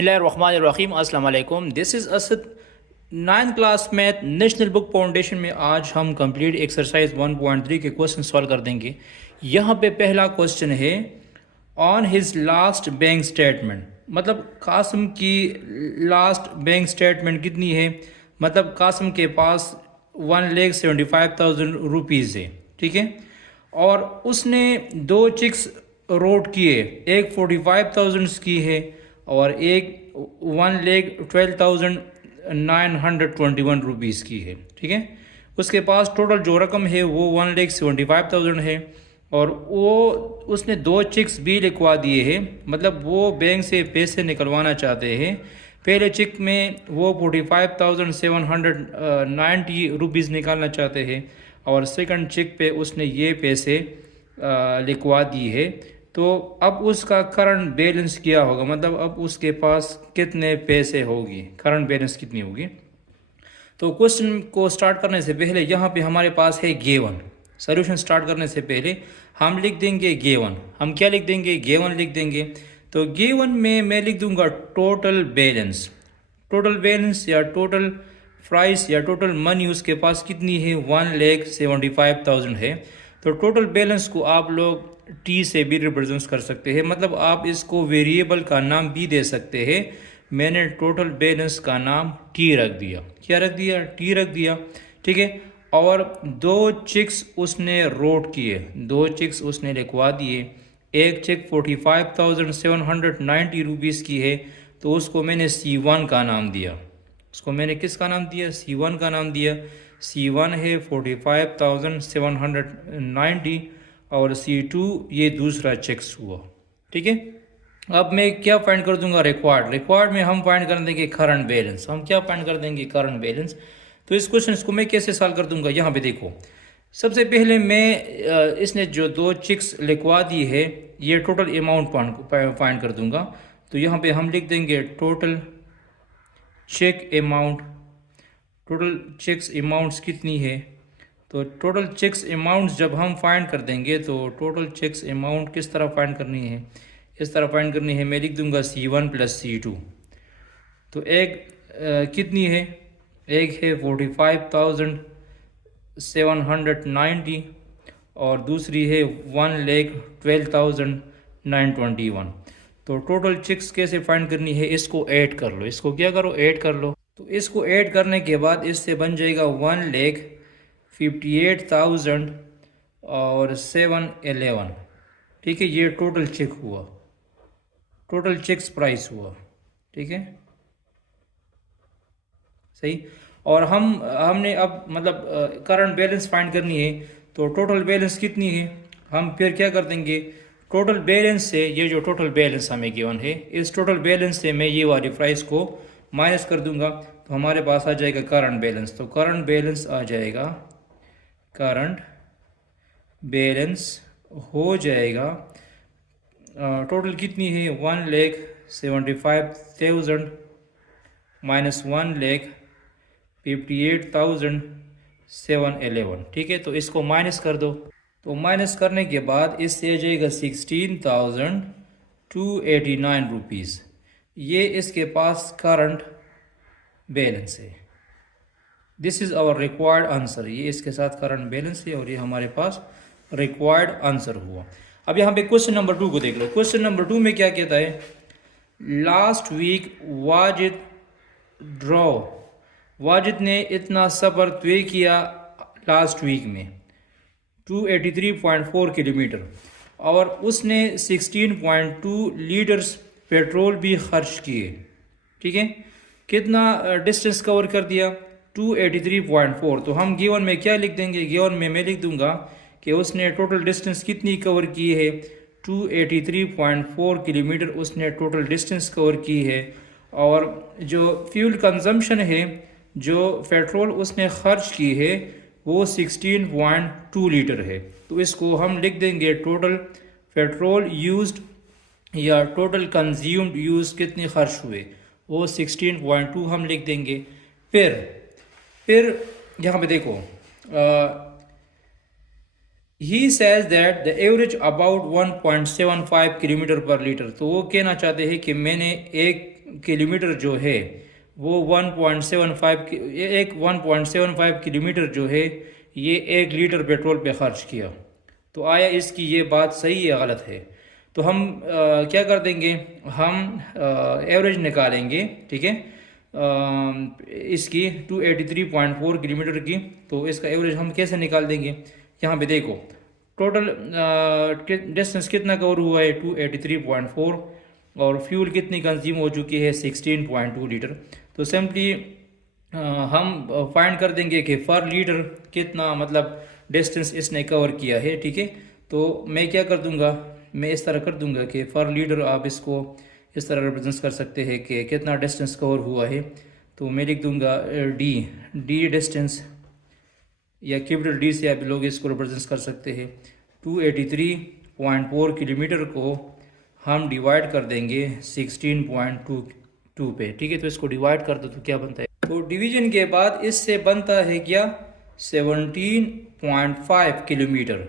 बिस्मिल्लाहिर्रहमानिर्रहीम अस्सलाम वालेकुम। This is Asad. 9th class math national book foundation में आज हम कंप्लीट एक्सरसाइज 1.3 के क्वेश्चन सॉल्व कर देंगे। यहाँ पे पहला क्वेश्चन है on his last bank statement, मतलब कासिम की लास्ट बैंक स्टेटमेंट कितनी है। मतलब कासिम के पास 1,75,000 रुपीज़ है, ठीक है। और उसने दो चेक्स रोड किए, एक 45,000 की है और एक 1,12,921 रुपीज़ की है, ठीक है। उसके पास टोटल जो रकम है वो 1,75,000 है और वो उसने दो चेक्स भी लिखवा दिए हैं, मतलब वो बैंक से पैसे निकलवाना चाहते हैं। पहले चेक में वो 45,790 रुपीज़ निकालना चाहते हैं और सेकंड चेक पे उसने ये पैसे लिखवा दी है। तो अब उसका करंट बैलेंस क्या होगा, मतलब अब उसके पास कितने पैसे होगी, करंट बैलेंस कितनी होगी। तो क्वेश्चन को स्टार्ट करने से पहले यहाँ पे हमारे पास है गिवन। सॉल्यूशन स्टार्ट करने से पहले हम लिख देंगे गिवन। हम क्या लिख देंगे, गिवन लिख देंगे। तो गिवन में मैं लिख दूंगा टोटल बैलेंस। टोटल बैलेंस या टोटल प्राइस या टोटल मनी उसके पास कितनी है, 1,75,000 है। तो टोटल बैलेंस को आप लोग टी से भी रिप्रेजेंट कर सकते हैं, मतलब आप इसको वेरिएबल का नाम भी दे सकते हैं। मैंने टोटल बैलेंस का नाम टी रख दिया। क्या रख दिया, टी रख दिया, ठीक है। और दो चेक्स उसने रोड किए, दो चेक्स उसने लिखवा दिए। एक चेक 45,790 रुपीज़ की है, तो उसको मैंने C1 का नाम दिया। उसको मैंने किसका नाम दिया, C1 का नाम दिया। C1 है 45,790 और C2 ये दूसरा चेक्स हुआ, ठीक है। अब मैं क्या फाइंड कर दूंगा, रिक्वायर्ड। रिक्वायर्ड में हम फाइंड कर देंगे करंट बैलेंस। हम क्या फाइंड कर देंगे, करंट बैलेंस। तो इस क्वेश्चन को मैं कैसे सॉल्व कर दूंगा, यहाँ पे देखो। सबसे पहले मैं इसने जो दो चेक्स लिखवा दी है ये टोटल अमाउंट फाइंड कर दूंगा। तो यहाँ पे हम लिख देंगे total cheque amount. Total cheques amounts कितनी है, तो टोटल चेक्स अमाउंट्स जब हम फाइंड कर देंगे तो टोटल चेक्स अमाउंट किस तरह फाइंड करनी है, इस तरह फाइंड करनी है। मैं लिख दूंगा C1 प्लस C2। तो एक कितनी है, एक है 45,790 और दूसरी है 1,12,921। तो टोटल चेक्स कैसे फाइंड करनी है, इसको ऐड कर लो। इसको क्या करो, ऐड कर लो। तो इसको ऐड करने के बाद इससे बन जाएगा 1,58,000 और 711, ठीक है। ये टोटल चेक हुआ, टोटल चेक्स प्राइस हुआ, ठीक है, सही। और हमने अब मतलब करंट बैलेंस फाइंड करनी है। तो टोटल बैलेंस कितनी है, हम फिर क्या कर देंगे, टोटल बैलेंस से ये जो टोटल बैलेंस हमें गिवन है, इस टोटल बैलेंस से मैं ये वाली प्राइस को माइनस कर दूंगा। तो हमारे पास आ जाएगा करंट बैलेंस। तो करंट बैलेंस आ जाएगा, करंट बैलेंस हो जाएगा टोटल कितनी है, 1,75,000 माइनस 1,58,711, ठीक है। तो इसको माइनस कर दो। तो माइनस करने के बाद इससे आ जाएगा 16,289 रुपीज़। ये इसके पास करंट बैलेंस है। This is our required answer. ये इसके साथ करंट बैलेंस है और ये हमारे पास रिक्वायर्ड आंसर हुआ। अब यहाँ पे क्वेश्चन नंबर 2 को देख लो। क्वेश्चन नंबर 2 में क्या कहता है, last week Wajid drove. Wajid ने इतना सफ़र तय किया लास्ट वीक में 283.4 किलोमीटर और उसने 16.2 लीटर्स पेट्रोल भी खर्च किए, ठीक है। कितना डिस्टेंस कवर कर दिया, 283.4। तो हम गिवन में क्या लिख देंगे, गिवन में मैं लिख दूंगा कि उसने टोटल डिस्टेंस कितनी कवर की है, 283.4 किलोमीटर उसने टोटल डिस्टेंस कवर की है। और जो फ्यूल कंजम्पशन है, जो पेट्रोल उसने खर्च की है, वो 16.2 लीटर है। तो इसको हम लिख देंगे टोटल पेट्रोल यूज्ड या टोटल कंज्यूम्ड यूज कितने खर्च हुए, वो 16.2 हम लिख देंगे। फिर यहाँ पे देखो, he says that the average about 1.75 kilometre पर लीटर। तो वो कहना चाहते हैं कि मैंने एक किलोमीटर जो है वो 1.75 किलोमीटर जो है ये 1 लीटर पेट्रोल पे खर्च किया। तो आया इसकी ये बात सही या गलत है? तो हम क्या कर देंगे, हम एवरेज निकालेंगे, ठीक है, इसकी 283.4 किलोमीटर की। तो इसका एवरेज हम कैसे निकाल देंगे? यहाँ पे देखो टोटल डिस्टेंस कितना कवर हुआ है 283.4, और फ्यूल कितनी कंज्यूम हो चुकी है 16.2 लीटर। तो सिंपली हम फाइंड कर देंगे कि पर लीटर कितना मतलब डिस्टेंस इसने कवर किया है, ठीक है। तो मैं क्या कर दूंगा, मैं इस तरह कर दूंगा कि पर लीटर आप इसको इस तरह रिप्रेजेंट कर सकते हैं कि कितना डिस्टेंस कवर हुआ है। तो मैं लिख दूंगा डी डिस्टेंस, या कैपिटल डी से आप लोग इसको रिप्रेजेंट कर सकते हैं। 283.4 किलोमीटर को हम डिवाइड कर देंगे 16.2 पे, ठीक है। तो इसको डिवाइड कर दो तो क्या बनता है, तो डिवीजन के बाद इससे बनता है क्या 17.5 किलोमीटर,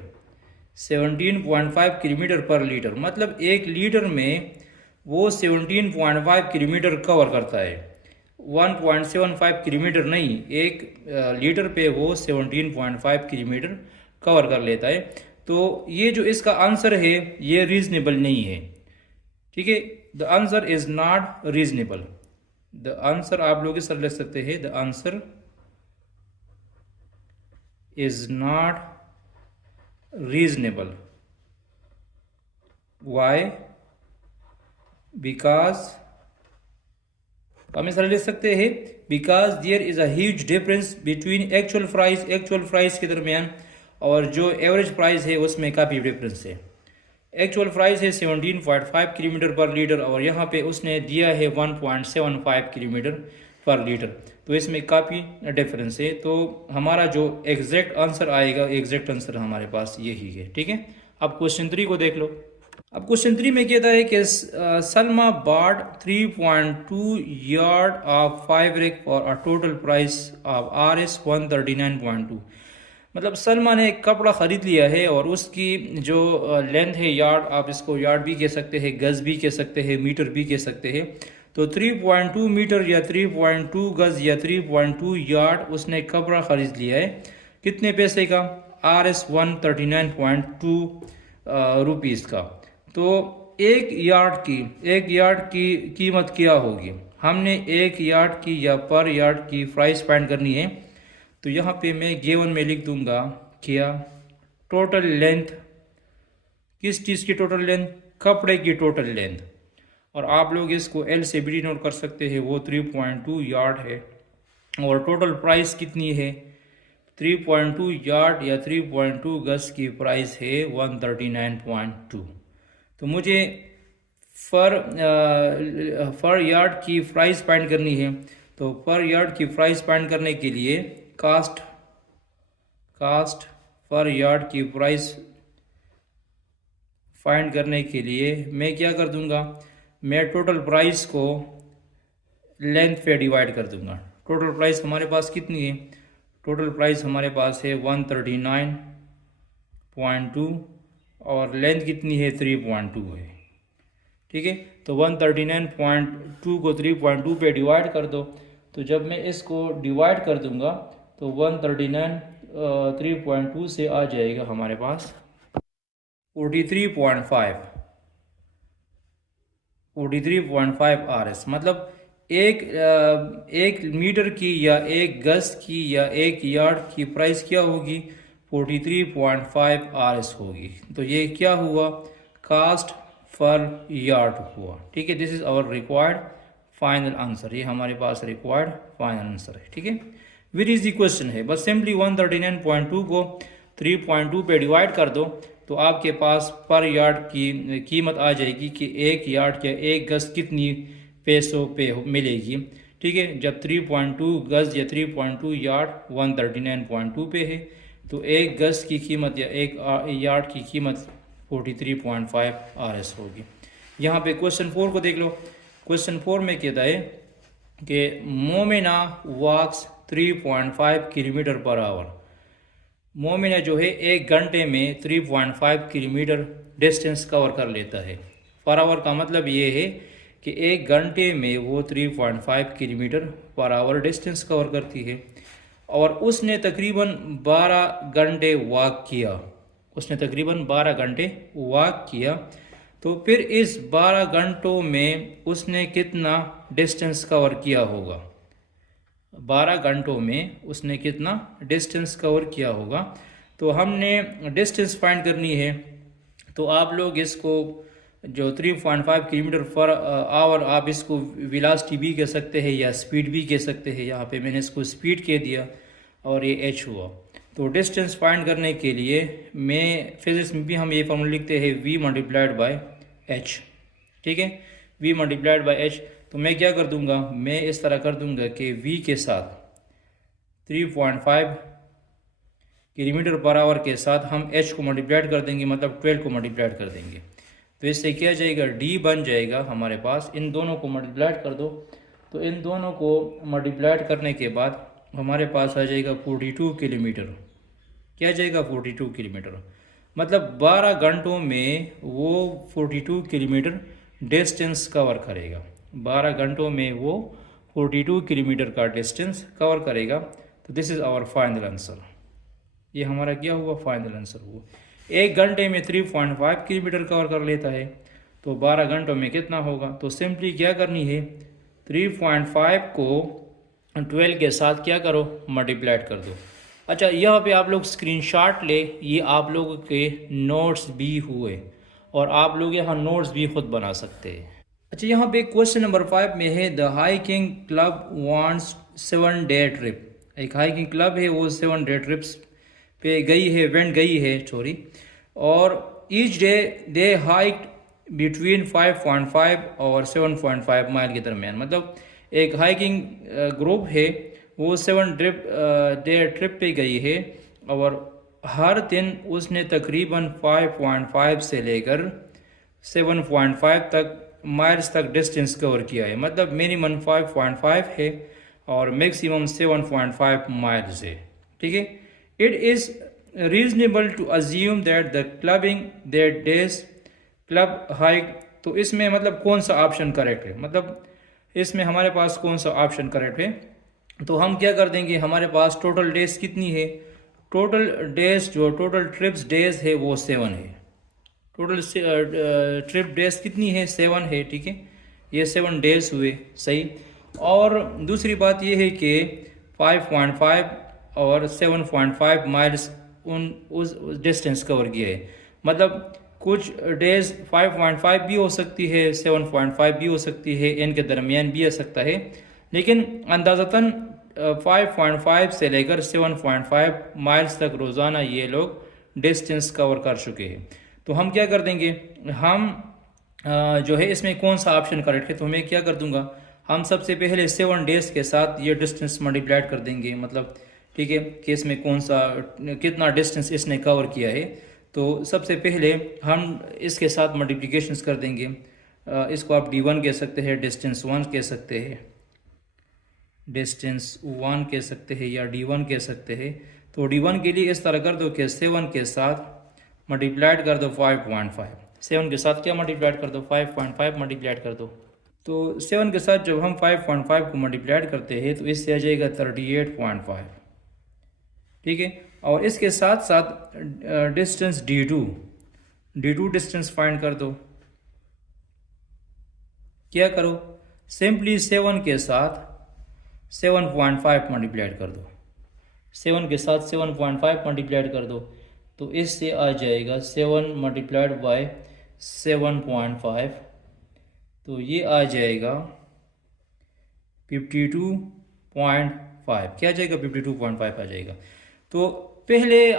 17.5 किलोमीटर पर लीटर। मतलब 1 लीटर में वो 17.5 किलोमीटर कवर करता है, 1.75 किलोमीटर नहीं, 1 लीटर पे वो 17.5 किलोमीटर कवर कर लेता है। तो ये जो इसका आंसर है ये रीजनेबल नहीं है, ठीक है। The answer is not reasonable. The answer आप लोग इस तरह लिख सकते हैं, the answer is not reasonable. Why? Because हम इस तरह लिख सकते हैं, because there is a huge difference between actual price के दरमियान और जो एवरेज प्राइस है उसमें काफ़ी डिफरेंस है। एक्चुअल प्राइस है 17.5 किलोमीटर पर लीटर, और यहाँ पे उसने दिया है 1.75 किलोमीटर पर लीटर। तो इसमें काफ़ी डिफरेंस है। तो हमारा जो एग्जैक्ट आंसर आएगा, एग्जैक्ट आंसर हमारे पास यही है, ठीक है। अब क्वेश्चन 3 को देख लो। अब क्वेश्चन 3 में कहता है कि Salma bought 3.2 yard of fabric for a total price of Rs 139.2। मतलब सलमा ने एक कपड़ा ख़रीद लिया है और उसकी जो लेंथ है यार्ड, आप इसको यार्ड भी कह सकते हैं, गज़ भी कह सकते हैं, मीटर भी कह सकते हैं। तो 3.2 मीटर या 3.2 गज़ या 3.2 यार्ड उसने कपड़ा ख़रीद लिया है। कितने पैसे का? Rs 139.2 रुपीज़ का। तो एक यार्ड की कीमत क्या होगी? हमने एक यार्ड की या पर यार्ड की प्राइस फाइंड करनी है। तो यहाँ पे मैं गिवन में लिख दूंगा क्या, टोटल लेंथ। किस चीज़ की टोटल लेंथ? कपड़े की टोटल लेंथ। और आप लोग इसको एल से भी नोट कर सकते हैं, वो 3.2 यार्ड है। और टोटल प्राइस कितनी है? 3.2 यार्ड या 3.2 गज की प्राइस है 139.2। तो मुझे पर यार्ड की प्राइस फाइंड करनी है। तो पर यार्ड की प्राइस फाइंड करने के लिए कास्ट पर यार्ड की प्राइस फाइंड करने के लिए मैं क्या कर दूंगा, मैं टोटल प्राइस को लेंथ पे डिवाइड कर दूंगा। टोटल प्राइस हमारे पास कितनी है? टोटल प्राइस हमारे पास है 139.2 और लेंथ कितनी है? 3.2 है, ठीक है। तो 139.2 को 3.2 पे डिवाइड कर दो। तो जब मैं इसको डिवाइड कर दूंगा तो 139 3.2 से आ जाएगा हमारे पास 43.5 Rs। मतलब एक मीटर की या एक गज की या एक यार्ड की प्राइस क्या होगी? 43.5 Rs होगी। तो ये क्या हुआ? कास्ट पर यार्ड हुआ, ठीक है। This is our required final answer. ये हमारे पास रिक्वायर्ड फाइनल आंसर है, ठीक है। विच इज द क्वेश्चन है, बस सिंपली 139.2 को 3.2 पे डिवाइड कर दो तो आपके पास पर यार्ड की कीमत आ जाएगी कि एक यार्ड या एक गज कितनी पैसों पे मिलेगी, ठीक है। जब 3.2 गज या 3.2 यार्ड 139.2 पे है तो एक गज की कीमत या एक यार्ड की कीमत 43.5 Rs होगी। यहाँ पे क्वेश्चन 4 को देख लो। क्वेश्चन 4 में कहता है कि मोमिना वॉक्स 3.5 किलोमीटर पर आवर। मोमिना जो है 1 घंटे में 3.5 किलोमीटर डिस्टेंस कवर कर लेता है। पर आवर का मतलब ये है कि 1 घंटे में वो 3.5 kilometre per hour distance cover करती है, और उसने तकरीबन 12 घंटे वॉक किया। उसने तकरीबन 12 घंटे वॉक किया। तो फिर इस 12 घंटों में उसने कितना डिस्टेंस कवर किया होगा? 12 घंटों में उसने कितना डिस्टेंस कवर किया होगा? तो हमने डिस्टेंस फाइंड करनी है। तो आप लोग इसको जो 3.5 किलोमीटर पर आवर, आप इसको वेलोसिटी भी कह सकते हैं या स्पीड भी कह सकते हैं। यहाँ पे मैंने इसको स्पीड कह दिया और ये एच हुआ। तो डिस्टेंस फाइंड करने के लिए मैं फिजिक्स में भी हम ये फॉर्मूला लिखते हैं v मल्टीप्लाइड बाय एच। ठीक है, v मल्टीप्लाइड बाय एच। तो मैं क्या कर दूंगा, मैं इस तरह कर दूंगा कि v के साथ 3.5 किलोमीटर पर आवर के साथ हम h को मल्टीप्लाइड कर देंगे, मतलब 12 को मल्टीप्लाइड कर देंगे। तो इससे क्या जाएगा, d बन जाएगा हमारे पास। इन दोनों को मल्टीप्लाइड कर दो। तो इन दोनों को मल्टीप्लाइड करने के बाद हमारे पास आ जाएगा 42 किलोमीटर। क्या आ जाएगा, 42 किलोमीटर। मतलब 12 घंटों में वो 42 किलोमीटर डिस्टेंस कवर करेगा। 12 घंटों में वो 42 किलोमीटर का डिस्टेंस कवर करेगा। तो this is our final answer. ये हमारा क्या हुआ, फाइनल आंसर हुआ। 1 घंटे में 3.5 किलोमीटर कवर कर लेता है, तो 12 घंटों में कितना होगा? तो सिंपली क्या करनी है, 3.5 को 12 के साथ क्या करो, मल्टीप्लाइड कर दो। अच्छा, यहाँ पे आप लोग स्क्रीनशॉट ले, ये आप लोगों के नोट्स भी हुए और आप लोग यहाँ नोट्स भी खुद बना सकते हैं। अच्छा, यहाँ पे क्वेश्चन नंबर 5 में है the hiking club wants 7 day trip. एक हाइकिंग क्लब है, वो 7 डे ट्रिप्स पे गई है सॉरी। और each day they hike between 5.5 और 7.5 माइल के दरमियान। मतलब एक हाइकिंग ग्रुप है, वो 7 डे ट्रिप पे गई है और हर दिन उसने तकरीबन 5.5 से लेकर 7.5 तक माइल्स तक डिस्टेंस कवर किया है। मतलब मिनिमम 5.5 है और मैक्सिमम 7.5 माइल्स है। ठीक है, it is reasonable to assume that the clubbing that days club hike. तो इसमें मतलब कौन सा ऑप्शन करेक्ट है, मतलब इसमें हमारे पास कौन सा ऑप्शन करेक्ट है? तो हम क्या कर देंगे, हमारे पास टोटल डेज कितनी है, टोटल डेज जो टोटल ट्रिप्स डेज है वो 7 है। टोटल ट्रिप डेज कितनी है, 7 है। ठीक है, ये 7 डेज हुए, सही। और दूसरी बात ये है कि 5.5 और 7.5 माइल्स उस डिस्टेंस कवर किया है। मतलब कुछ डेज 5.5 भी हो सकती है, 7.5 भी हो सकती है, इनके दरमियान भी आ सकता है, लेकिन अंदाज़तन 5.5 से लेकर 7.5 माइल्स तक रोज़ाना ये लोग डिस्टेंस कवर कर चुके हैं। तो हम क्या कर देंगे, हम जो है इसमें कौन सा ऑप्शन करेक्ट है? तो मैं क्या कर दूंगा, हम सबसे पहले 7 डेज के साथ ये डिस्टेंस मल्टीप्लाइड कर देंगे। मतलब ठीक है कि इसमें कौन सा कितना डिस्टेंस इसने कवर किया है। तो सबसे पहले हम इसके साथ मल्टीप्लिकेशंस कर देंगे। इसको आप D1 कह सकते हैं, डिस्टेंस 1 कह सकते हैं, डिस्टेंस 1 कह सकते हैं या D1 कह सकते हैं। तो D1 के लिए इस तरह कर दो कि 7 के साथ मल्टीप्लाइड कर दो 5.5। 7 के साथ क्या मल्टीप्लाइड कर दो, 5.5 मल्टीप्लाइड कर दो। तो 7 के साथ जब हम 5.5 को मल्टीप्लाइड करते हैं तो इससे आ जाएगा 38.5। ठीक है, और इसके साथ साथ डिस्टेंस D2 डिस्टेंस फाइंड कर दो। क्या करो, सिंपली 7 के साथ 7.5 मल्टीप्लाइड कर दो। 7 के साथ 7.5 मल्टीप्लाइड कर दो, तो इससे आ जाएगा 7 मल्टीप्लाइड बाय 7.5। तो ये आ जाएगा 52.5। क्या आ जाएगा, 52.5 आ जाएगा। तो पहले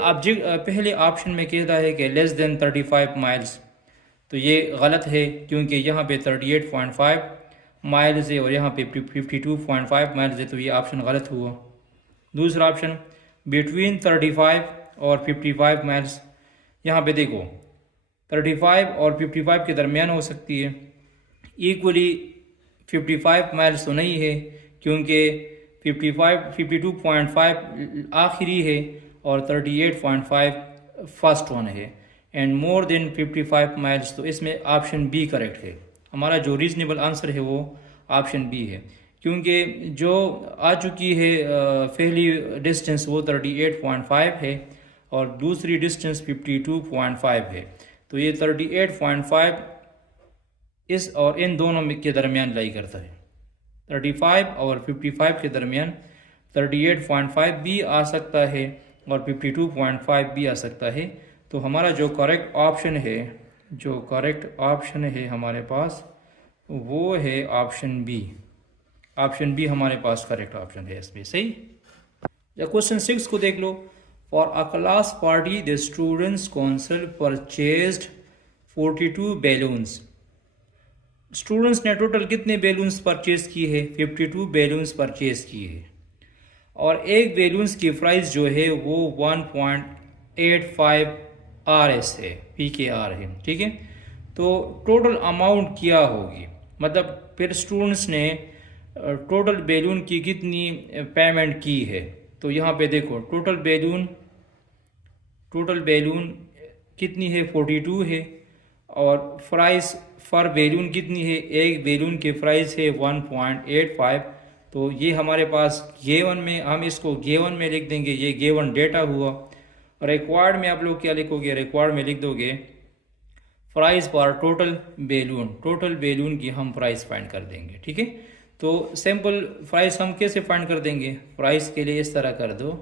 ऑप्शन में कहता है कि लेस देन 35 माइल्स। तो ये गलत है क्योंकि यहाँ पे 38.5 माइल्स है और यहाँ पे 52.5 माइल्स है, तो ये ऑप्शन गलत हुआ। दूसरा ऑप्शन बिटवीन 35 और 55 माइल्स। यहाँ पे देखो 35 और 55 के दरमियान हो सकती है, इक्वली 55 माइल्स तो नहीं है क्योंकि 52.5 आखिरी है और 38.5 फर्स्ट वन है, एंड मोर देन 55 माइल्स। तो इसमें ऑप्शन बी करेक्ट है। हमारा जो रीजनेबल आंसर है वो ऑप्शन बी है, क्योंकि जो आ चुकी है पहली डिस्टेंस वो 38.5 है और दूसरी डिस्टेंस 52.5 है। तो ये 38.5 इस और इन दोनों के दरमियान लाई करता है। 35 और 55 के दरमियान 38.5 भी आ सकता है और 52.5 भी आ सकता है। तो हमारा जो करेक्ट ऑप्शन है हमारे पास वो है ऑप्शन बी। ऑप्शन बी हमारे पास करेक्ट ऑप्शन है इसमें, सही। या क्वेश्चन 6 को देख लो। For a class party the students council purchased 42 balloons. Students ने टोटल कितने बैलून्स परचेज किए हैं? 52 बैलून्स परचेज किए हैं और एक बैलून्स की प्राइस जो है वो 1.85 RS है, PKR है, ठीक है। तो टोटल अमाउंट क्या होगी, मतलब फिर स्टूडेंट्स ने टोटल बैलून की कितनी पेमेंट की है। तो यहाँ पे देखो टोटल बैलून कितनी है, 42 है और प्राइस फॉर बैलून कितनी है, एक बैलून की प्राइस है 1.85। तो ये हमारे पास गिवन में, हम इसको गिवन में लिख देंगे, ये गिवन डेटा हुआ। रिक्वायर्ड में आप लोग क्या लिखोगे, रिक्वायर्ड में लिख दोगे प्राइस पर टोटल बैलून की हम प्राइस फाइंड कर देंगे, ठीक है। तो सिंपल प्राइस हम कैसे फाइंड कर देंगे, प्राइस के लिए इस तरह कर दो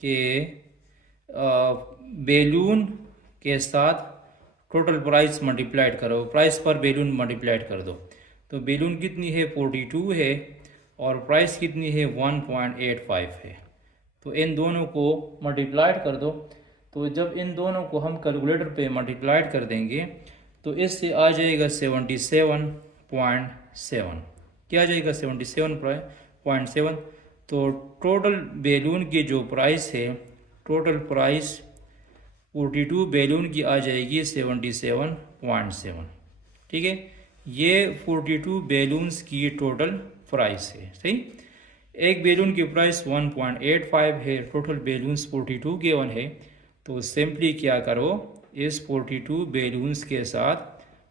कि बैलून के साथ टोटल प्राइस मल्टीप्लाइड करो, प्राइस पर बैलून मल्टीप्लाइड कर दो। तो बैलून कितनी है, 42 है और प्राइस कितनी है, 1.85 है। तो इन दोनों को मल्टीप्लाइड कर दो। तो जब इन दोनों को हम कैलकुलेटर पे मल्टीप्लाइड कर देंगे तो इससे आ जाएगा 77.7। क्या आ जाएगा, 77.7। तो टोटल बैलून की जो प्राइस है, टोटल प्राइस 42 बैलून की आ जाएगी 77.7, ठीक है। ये 42 बैलून्स की टोटल प्राइस है, सही। एक बैलून की प्राइस 1.85 है, टोटल बैलून्स 42 गिवन है। तो सिंपली क्या करो, इस 42 बैलून्स के साथ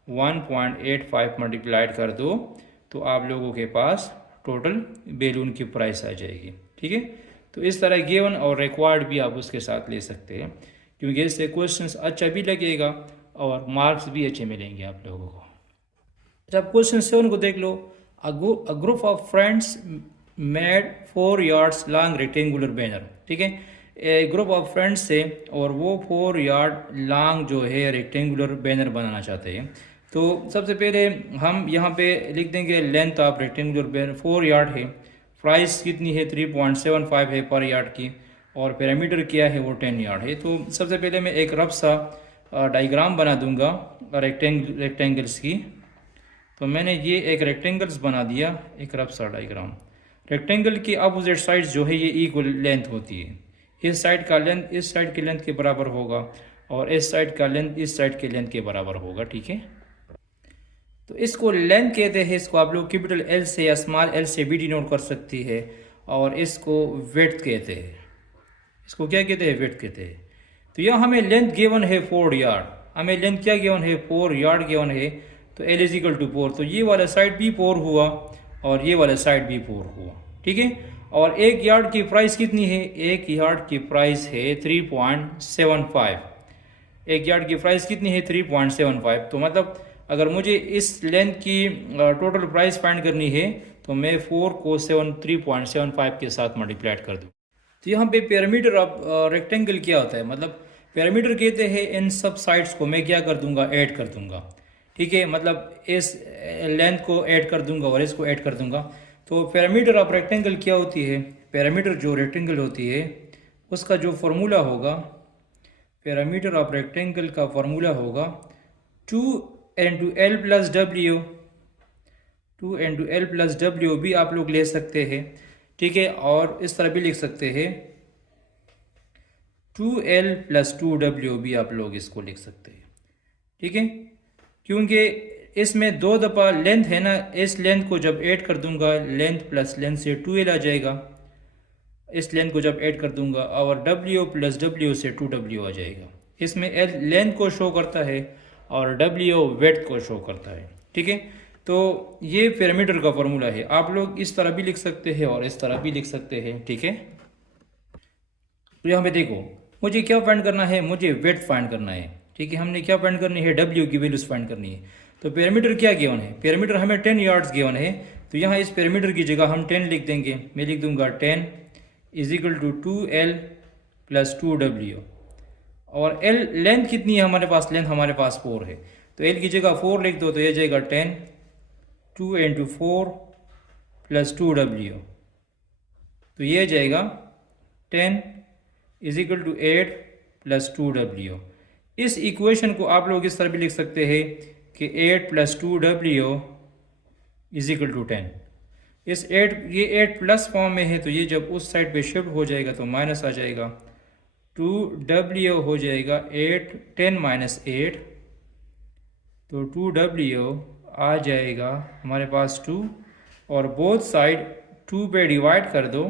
1.85 मल्टीप्लाइड कर दो तो आप लोगों के पास टोटल बैलून की प्राइस आ जाएगी, ठीक है। तो इस तरह गिवन और रिक्वायर्ड भी आप उसके साथ ले सकते हैं, क्योंकि इससे क्वेश्चंस अच्छा भी लगेगा और मार्क्स भी अच्छे मिलेंगे आप लोगों को। जब क्वेश्चन 7 को देख लो। A group of friends made 4 yards long rectangular banner, ठीक है। ग्रुप ऑफ फ्रेंड्स से और वो 4 yard लॉन्ग जो है रेक्टेंगुलर बैनर बनाना चाहते हैं। तो सबसे पहले हम यहाँ पे लिख देंगे length of rectangular banner 4 yard है, प्राइस कितनी है 3.75 है पर यार्ड की और पैरामीटर क्या है वो 10 यार्ड है। तो सबसे पहले मैं एक रफ सा डायग्राम बना दूंगा रेक्टेंगल्स की। तो मैंने ये एक रेक्टेंगल्स बना दिया, एक रफ सा डायग्राम। रेक्टेंगल की अपोजिट साइड जो है ये इक्वल लेंथ होती है। इस साइड का लेंथ इस साइड की लेंथ के बराबर होगा और इस साइड का लेंथ इस साइड के लेंथ के बराबर होगा, ठीक है। तो इसको लेंथ कहते हैं, इसको आप लोग कैपिटल एल से या स्मॉल एल से भी डिनोट कर सकती है। और इसको विड्थ कहते हैं, इसको क्या कहते हैं, विड्थ कहते हैं। तो यह हमें लेंथ गिवन है 4 यार्ड, हमें लेंथ क्या गिवन है, 4 यार्ड गिवन है। तो एल इज इक्वल टू 4, तो ये वाला साइड भी 4 हुआ और ये वाला साइड भी 4 हुआ, ठीक है। और एक यार्ड की प्राइस कितनी है, एक यार्ड की प्राइस है 3.75। एक यार्ड की प्राइस कितनी है, 3.75। तो मतलब अगर मुझे इस लेंथ की टोटल प्राइस फाइंड करनी है तो मैं 4 को 3.75 के साथ मल्टीप्लाइड कर दूँ। तो यहाँ पे पैरामीटर ऑफ रेक्टेंगल क्या होता है, मतलब पैरामीटर कहते हैं इन सब साइड्स को मैं क्या कर दूंगा, ऐड कर दूंगा, ठीक है। मतलब इस लेंथ को ऐड कर दूंगा और इसको ऐड कर दूंगा। तो पैरामीटर ऑफ रेक्टेंगल क्या होती है, पैरामीटर जो रेक्टेंगल होती है उसका जो फार्मूला होगा, पैरामीटर ऑफ रेक्टेंगल का फार्मूला होगा 2n/l + w। 2n/l + w भी आप लोग ले सकते हैं, ठीक है। और इस तरह भी लिख सकते हैं 2l + 2w भी आप लोग इसको लिख सकते हैं, ठीक है। क्योंकि इसमें 2 दफ़ा लेंथ है ना, इस लेंथ को जब ऐड कर दूंगा लेंथ प्लस लेंथ से 2l आ जाएगा। इस लेंथ को जब ऐड कर दूंगा और w + w से 2w आ जाएगा। इसमें l लेंथ को शो करता है और डब्ल्यू वेट को शो करता है। ठीक है, तो ये पैरामीटर का फॉर्मूला है। आप लोग इस तरह भी लिख सकते हैं और इस तरह भी लिख सकते हैं। ठीक है, तो यहाँ पे देखो मुझे क्या फाइंड करना है, मुझे वेट फाइंड करना है। ठीक है, हमने क्या फाइंड करनी है, डब्ल्यू की वैल्यूज फाइंड करनी है। तो पैरामीटर क्या गिवन है, पैरामीटर हमें 10 यार्ड्स गिवन है। तो यहाँ इस पैरामीटर की जगह हम 10 लिख देंगे। मैं लिख दूंगा 10 is equal to 2L plus 2W। और L लेंथ कितनी है हमारे पास, लेंथ हमारे पास 4 है। तो L की जगह 4 लिख दो, तो ये जाएगा 10 2 इंटू 4 प्लस 2W। तो ये जाएगा 10 is equal to 8 plus 2W। इस इक्वेशन को आप लोग इस तरह भी लिख सकते हैं कि 8 plus 2W is equal to 10। ये 8 प्लस फॉर्म में है, तो ये जब उस साइड पे शिफ्ट हो जाएगा तो माइनस आ जाएगा। 2W हो जाएगा 8 10 माइनस 8, तो 2W आ जाएगा हमारे पास 2, और बोथ साइड 2 पे डिवाइड कर दो।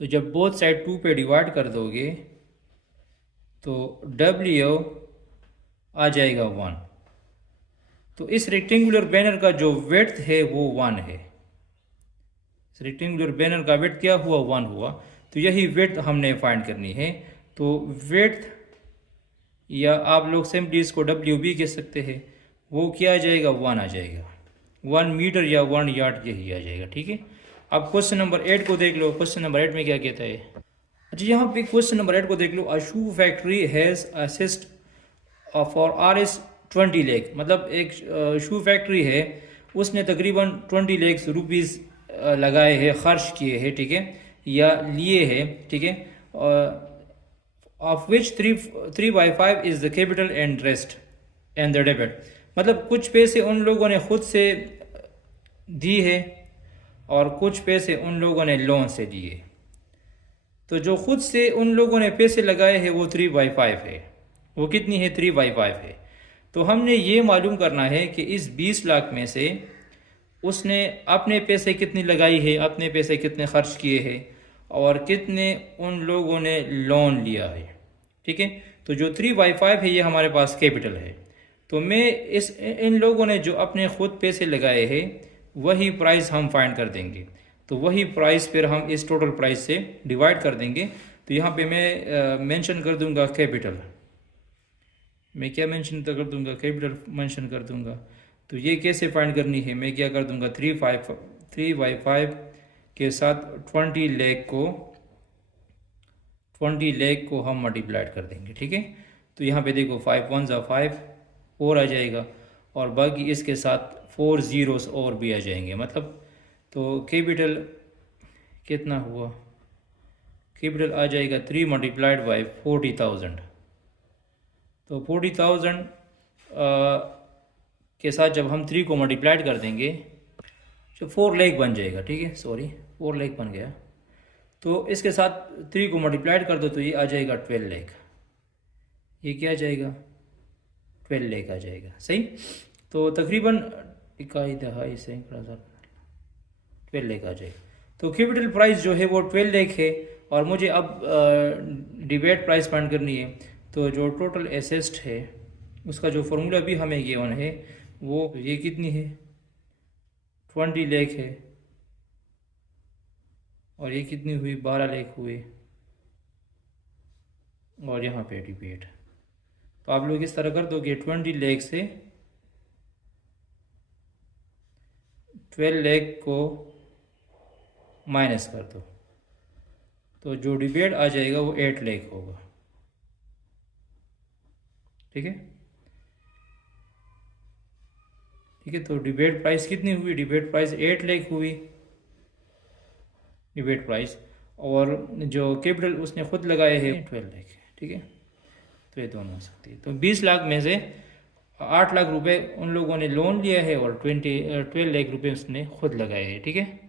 तो जब बोथ साइड 2 पे डिवाइड कर दोगे तो W आ जाएगा 1। तो इस रेक्टेंगुलर बैनर का जो विड्थ है वो 1 है। इस रेक्टेंगुलर बैनर का विड्थ क्या हुआ, 1 हुआ। तो यही विड्थ हमने फाइंड करनी है। तो विड्थ, या आप लोग सिंपली इसको W भी कह सकते हैं, वो क्या आ जाएगा, 1 आ जाएगा। 1 मीटर या 1 यार्ड यही आ जाएगा। ठीक है, अब क्वेश्चन नंबर 8 को देख लो। क्वेश्चन नंबर 8 में क्या कहता है, अच्छा यहाँ पे क्वेश्चन नंबर 8 को देख लो। A shoe factory has assets for Rs 20 lakh. मतलब एक शू फैक्ट्री है, उसने तकरीबन 20 लाख रुपीज़ लगाए हैं, खर्च किए हैं। ठीक है, या लिए हैं। ठीक है, of which 3/5 is the capital and rest and the debit. मतलब कुछ पैसे उन लोगों ने खुद से दी है और कुछ पैसे उन लोगों ने लोन से दिए। तो जो खुद से उन लोगों ने पैसे लगाए हैं वो 3/5 है। वो कितनी है, 3/5 है। तो हमने ये मालूम करना है कि इस 20 लाख में से उसने अपने पैसे कितनी लगाई है, अपने पैसे कितने खर्च किए हैं, और कितने उन लोगों ने लोन लिया है। ठीक है, तो जो 3/5 है ये हमारे पास कैपिटल है। तो मैं इन लोगों ने जो अपने खुद पैसे लगाए हैं वही प्राइस हम फाइंड कर देंगे। तो वही प्राइस फिर हम इस टोटल प्राइस से डिवाइड कर देंगे। तो यहाँ पे मैं मेंशन कर दूंगा कैपिटल। मैं क्या मेंशन कर दूंगा, कैपिटल मेंशन कर दूंगा। तो ये कैसे फाइंड करनी है, मैं क्या कर दूंगा, 3/5 के साथ 20 लाख को हम मल्टीप्लाइड कर देंगे। ठीक है, तो यहाँ पे देखो 5 1 ज़ा 5 4 आ जाएगा, और बाकी इसके साथ 4 ज़ीरोस और भी आ जाएंगे। मतलब तो कैपिटल कितना हुआ, कैपिटल आ जाएगा 3 मल्टीप्लाइड बाई 40,000। तो 40,000 के साथ जब हम 3 को मल्टीप्लाइड कर देंगे तो 4 लाख बन जाएगा। ठीक है, सॉरी 4 लाख बन गया। तो इसके साथ 3 को मल्टीप्लाइड कर दो तो ये आ जाएगा 12 लाख। ये क्या आ जाएगा, 12 लाख आ जाएगा। सही, तो तकरीबन 12 लाख आ जाएगा। तो कैपिटल प्राइस जो है वो 12 लाख है, और मुझे अब डिबेट प्राइस फाइंड करनी है। तो जो टोटल एसेस्ट है उसका जो फॉर्मूला भी हमें गिवन है वो ये कितनी है, 20 लाख है, और ये कितनी हुई, 12 लाख हुए, और यहाँ पे डिबेट। तो आप लोग इस तरह कर दो कि 20 लाख से 12 लाख को माइनस कर दो, तो जो डिबेट आ जाएगा वो 8 लाख होगा। ठीक है, ठीक है। तो डिबेट प्राइस कितनी हुई, डिबेट प्राइस 8 लाख हुई डिबेट प्राइस, और जो कैपिटल उसने खुद लगाए हैं 12 लाख। ठीक है, तो ये दोनों हो सकती है। तो 20 लाख में से 8 लाख रुपए उन लोगों ने लोन लिया है और 12 लाख रुपए उसने खुद लगाए हैं। ठीक है,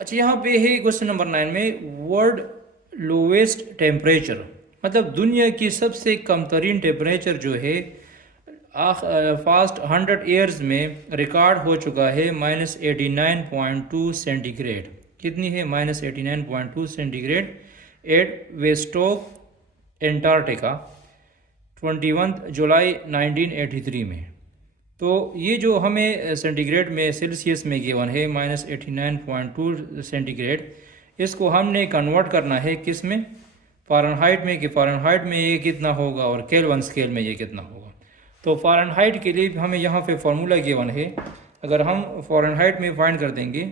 अच्छा यहाँ पे है क्वेश्चन नंबर 9 में वर्ल्ड लोवेस्ट टेम्परेचर, मतलब दुनिया की सबसे कम तरीन टेम्परेचर जो है फास्ट 100 ईयर्स में रिकॉर्ड हो चुका है -89.2 सेंटीग्रेड। कितनी है, -89.2 सेंटीग्रेड एट वेस्टोक एंटार्क्टिका 21 जुलाई 1983 में। तो ये जो हमें सेंटीग्रेड में सेल्सियस में गिवन है -89.2 सेंटीग्रेड, इसको हमने कन्वर्ट करना है किस में, फ़ारेनहाइट में, कि फ़ारेनहाइट में ये कितना होगा और केल्विन स्केल में ये कितना होगा। तो फ़ारेनहाइट के लिए हमें यहाँ पे फार्मूला गिवन है। अगर हम फ़ारेनहाइट में फाइंड कर देंगे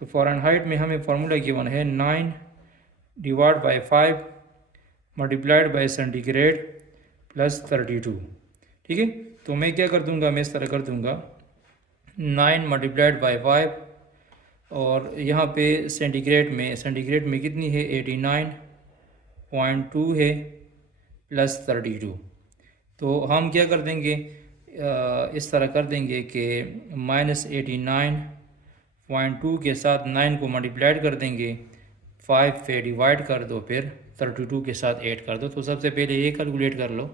तो फ़ारेनहाइट में हमें फार्मूला गिवन है 9/5 मल्टीप्लाइड बाई सेंटीग्रेड प्लस 32। ठीक है, तो मैं क्या कर दूंगा, मैं इस तरह कर दूंगा 9 मल्टीप्लाइड बाई 5 और यहाँ पे सेंटीग्रेड में कितनी है 89.2 है प्लस 32। तो हम क्या कर देंगे, इस तरह कर देंगे कि -89.2 के साथ 9 को मल्टीप्लाइड कर देंगे, 5 पे डिवाइड कर दो, फिर 32 के साथ ऐड कर दो। तो सबसे पहले ये कैलकुलेट कर लो।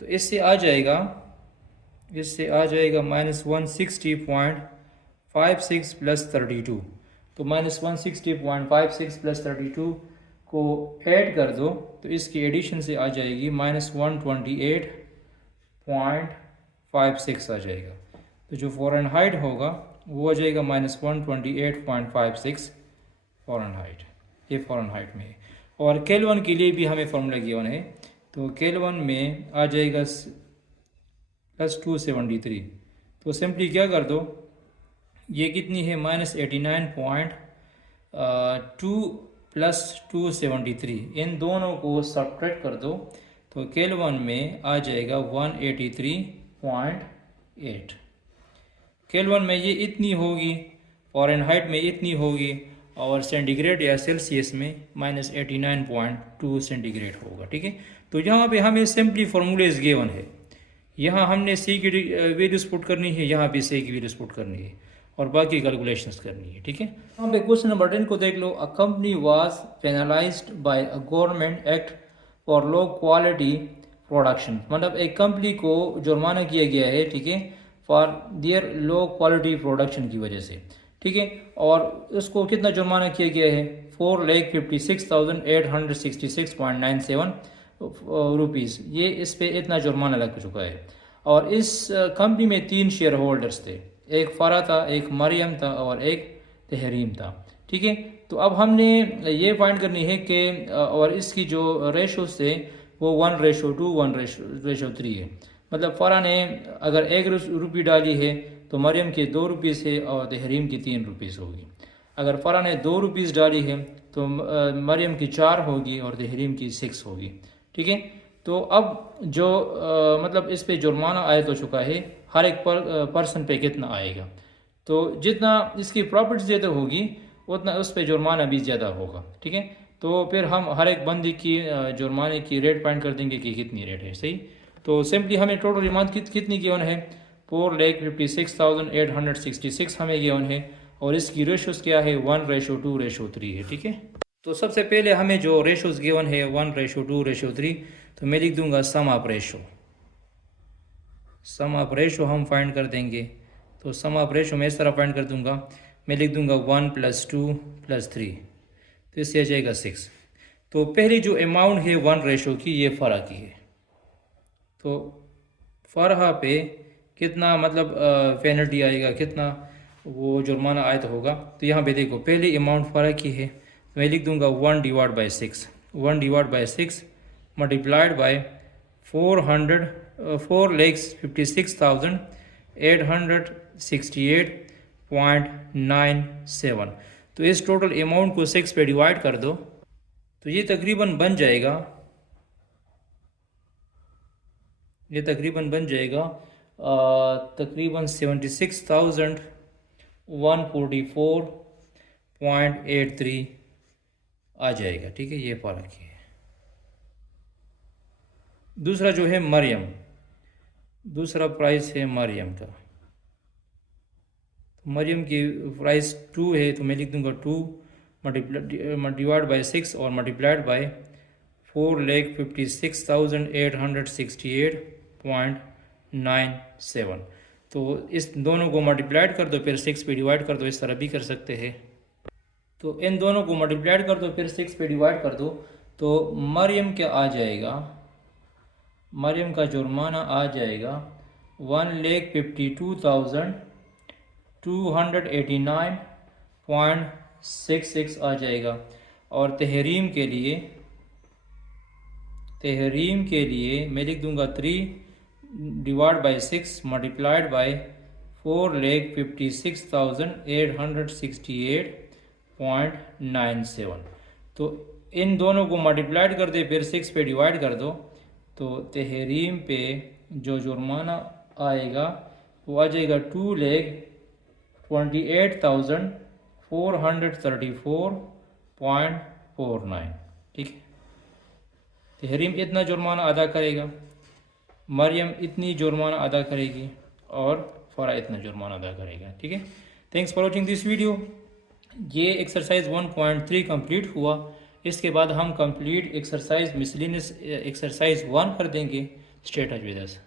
तो इससे आ जाएगा -160.56 प्लस 32। तो -160.56 प्लस 32 को ऐड कर दो तो इसकी एडिशन से आ जाएगी -128.56 आ जाएगा। तो जो फ़ारेनहाइट होगा वो आ जाएगा -128.56 फ़ारेनहाइट, ये फ़ारेनहाइट में है। और केल्विन के लिए भी हमें फार्मूला गिवन है। तो केल्विन में आ जाएगा +273। तो सिंपली क्या कर दो, ये कितनी है -89.2 प्लस 273, इन दोनों को सब्ट्रैक्ट कर दो तो केल्विन में आ जाएगा 183.8। केल्विन में ये इतनी होगी, फ़ारेनहाइट में इतनी होगी, और सेंटीग्रेड या सेल्सियस में -89.2 सेंटीग्रेड होगा। ठीक है, तो यहाँ पे हमें सिंपली फार्मूलेज गिवन है। यहाँ हमने सी की वैल्यूज पुट करनी है, यहाँ पे सी की वैल्यूज पुट करनी है और बाकी कैलकुलेशंस करनी है। ठीक है, यहाँ पे क्वेश्चन नंबर 10 को देख लो। A company was penalised by a government act for low quality production, मतलब एक कंपनी को जुर्माना किया गया है, ठीक है, for their low quality production की वजह से। ठीक है, और उसको कितना जुर्माना किया गया है 4,56,866.97 रुपीज़, ये इस पे इतना जुर्माना लग चुका है। और इस कंपनी में 3 शेयर होल्डर्स थे, एक फ़रा था, एक मरियम था और एक तहरीम था। ठीक है, तो अब हमने ये फाइंड करनी है कि और इसकी जो रेशोज थे वो 1:2 1:3 है। मतलब फ़रा ने अगर 1 रुपये डाली है तो मरियम के 2 रुपीज़ है और तहरीम की 3 रुपीज़ होगी। अगर फ़रा ने 2 रुपीज़ डाली है तो मरियम की 4 होगी और तहरीम की 6 होगी। ठीक है, तो अब जो मतलब इस पे जुर्माना आयत हो चुका है, हर एक पर्सन पे कितना आएगा, तो जितना इसकी प्रॉफिट ज़्यादा होगी उतना उस पे जुर्माना भी ज़्यादा होगा। ठीक है, तो फिर हम हर एक बंदी की जुर्माने की रेट फाइंड कर देंगे कि कितनी रेट है। सही, तो सिंपली हमें टोटल अमाउंट कितनी गिवन है 4,56,866 हमें गिवन है, और इसकी रेशोज क्या है 1:2:3 है। ठीक है, तो सबसे पहले हमें जो रेशोज गिवन है 1:2:3, तो मैं लिख दूंगा सम ऑफ रेशो हम फाइंड कर देंगे। तो सम ऑफ रेशो मैं इस तरह फाइंड कर दूंगा, मैं लिख दूंगा 1 + 2 + 3, तो इससे आ जाएगा 6। तो पहली जो अमाउंट है 1 की, ये फ़रा की है। तो फ़रा पे कितना मतलब पेनल्टी आएगा, कितना वो जुर्माना आयत होगा। तो यहाँ पे देखो पहली अमाउंट फ़रा की है, तो मैं लिख दूंगा 1/6 मल्टीप्लाइड बाय 4,56,868.97। तो इस टोटल अमाउंट को 6 पे डिवाइड कर दो तो ये तकरीबन बन जाएगा, तकरीबन 76,144.83 आ जाएगा। ठीक है, ये फ़र्क है। दूसरा जो है मरियम, दूसरा प्राइस है मरियम का। तो मरियम की प्राइस 2 है, तो मैं लिख दूंगा 2 डिवाइड बाई 6 और मल्टीप्लाइड बाई 4,56,868.97। तो इस दोनों को मल्टीप्लाइड कर दो, फिर 6 पे डिवाइड कर दो, इस तरह भी कर सकते हैं। तो इन दोनों को मल्टीप्लाइड कर दो, फिर 6 पे डिवाइड कर दो, तो मरियम क्या आ जाएगा मरियम का जुर्माना आ जाएगा 1,52,289.66 आ जाएगा। और तहरीम के लिए मैं लिख दूंगा 3/6 मल्टीप्लाइड बाई 4,56,868.97। तो इन दोनों को मल्टीप्लाइड कर दे, फिर 6 पे डिवाइड कर दो, तो तहरीम पे जो जुर्माना आएगा वो आ जाएगा 2,28,434.49। ठीक है, तहरीम इतना जुर्माना अदा करेगा, मरियम इतनी जुर्माना अदा करेगी और फ़रा इतना जुर्माना अदा करेगा। ठीक है, thanks for watching this video. ये एक्सरसाइज 1.3 कंप्लीट हुआ। इसके बाद हम कंप्लीट एक्सरसाइज मिसलिनियस एक्सरसाइज 1 कर देंगे। Stay touch with us.